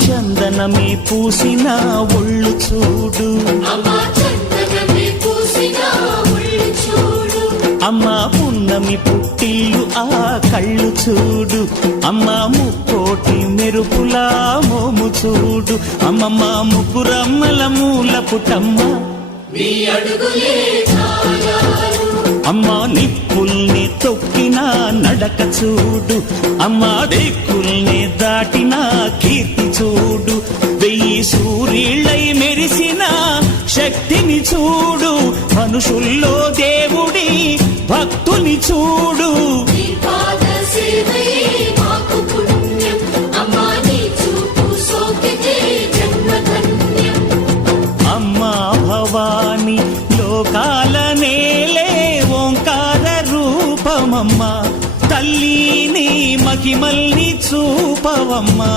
చందనమే పూసిన ఒళ్ళు చూడు, అమ్మా పున్నమి పుట్టిల్లు ఆ కళ్ళు చూడు, అమ్మా ముక్కోటి మెరుపులా మోము చూడు, అమ్మమ్మ ముగ్గురమ్మల మూల పుటమ్మ అమ్మా నిప్పుల్ని తొక్కిన నడక చూడు, అమ్మా దిక్కుల్ని దాటిన కీర్తి చూడు, 1000 సూర్యుళ్ళై మెరిసిన శక్తిని చూడు, మనుషుల్లో దేవుడి భక్తుని చూడు. అమ్మా భవాని లోకాల నేలే ఓంకార రూపమమ్మా, తల్లిని మహిమల్ని చూపవమ్మా.